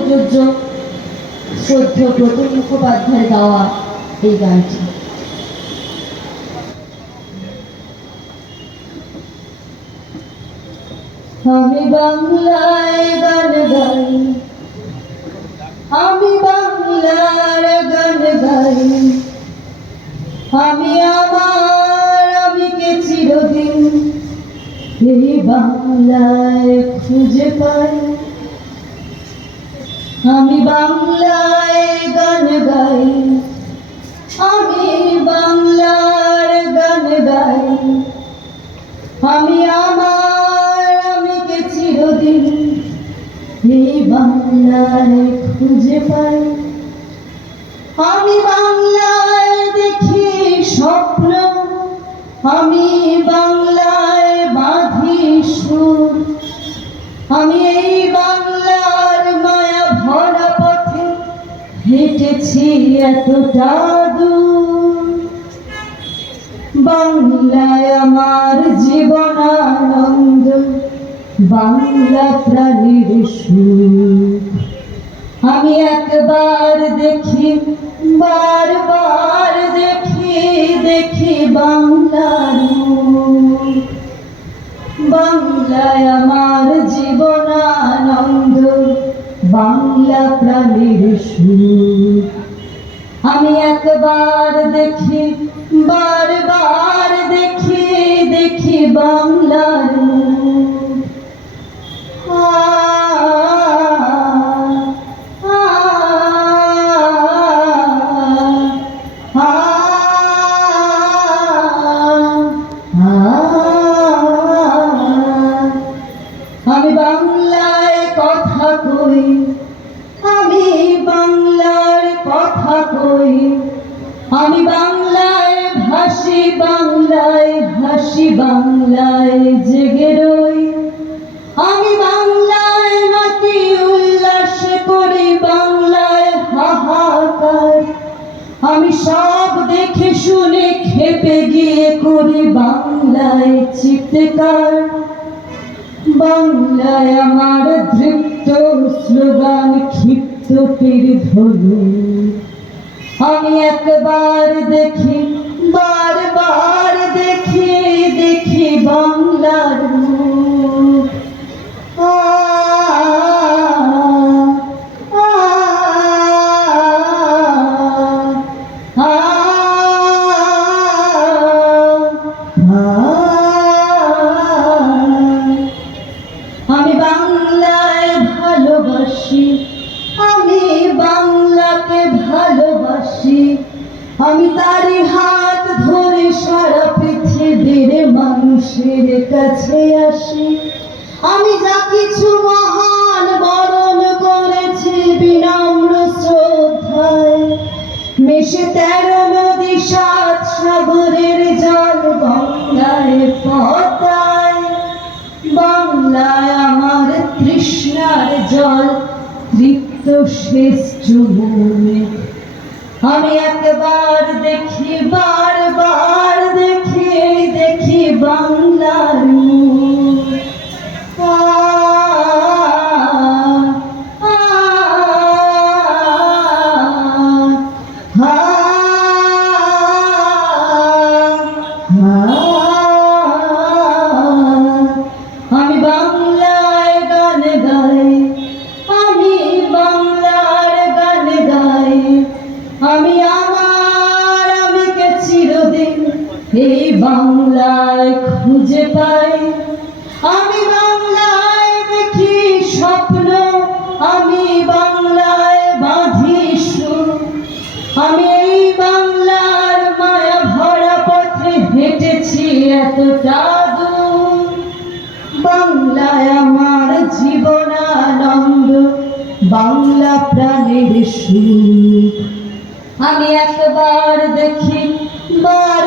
প্রযোজ্য শ্রদ্ধেয় প্রতুল মুখোপাধ্যায়ের গাওয়া এই গানটি। আমি বাংলায় গান গাই, আমি বাংলার গান গাই, আমি আমার আমিকে চিরদিন এই বাংলায় খুঁজে পাই। আমি বাংলায় গান গাই, আমি বাংলার গান গাই, আমি আমার আমিকে চিরদিন এই বাংলায় খুঁজে পাই। আমি বাংলায় দেখি স্বপ্ন, আমি বাংলায় বাঁধি সুর, আমি এই বাংলার মায়া ভরা পথে হেঁটেছি এতটা দূর। বাংলায় আমার জীবনানন্দ, বাংলা প্রাণীর সুখ। আমি একবার দেখি, বারবার দেখি, দেখি বাংলার মুখ। বাংলায় আমার জীবনানন্দ, বাংলা প্রাণীর সুখ। আমি একবার দেখি, বারবার দেখি, দেখি বাংলার মুখ। আমি বাংলায় কথা কই, আমি বাংলার কথা কই, আমি বাংলায় ভাসি, বাংলায় হাসি, বাংলায় জেগে রই। আমি বাংলায় মাতি উল্লাস করি, বাংলায় হাহাকার আমি সব দেখে শুনে খেপে গিয়ে করি বাংলায় চিৎকার। বাংলায় আমার দৃপ্ত স্লোগান, ক্ষিপ্ত তীর ধনু। আমি একবার দেখি, বারবার দেখি, দেখি বাংলার মুখ। আমি বাংলায় ভালোবাসি, আমি বাংলাকে ভালোবাসি, আমি তারই হাত ধরে সারা পৃথিবীর মানুষের কাছে আসি। আমি যা কিছু মহান বরণ করেছি বিনম্র শ্রদ্ধায়, মেশে 13 নদী 7 সাগরের জল গঙ্গায় পতায়। বাংলায় আমার তৃষ্ণার জল তৃপ্ত শেষ চুমুনে। আমি একবার দেখি, বারবার দেখি, দেখি বাংলার মুখ। আমি বাংলায় গান গাই, আমি বাংলার গান গাই, আমি আমার আমিকে চিরদিন এই বাংলায় খুঁজে পাই। আমি বাংলায় দেখি স্বপ্ন, আমি বাংলায় বাঁধি সুর, আমি এই বাংলার মায়া ভরা পথে হেঁটেছি এতটা দূর। বাংলায় আমার জীবনানন্দ, বাংলা প্রাণের সুখ। আমি একবার দেখি, বার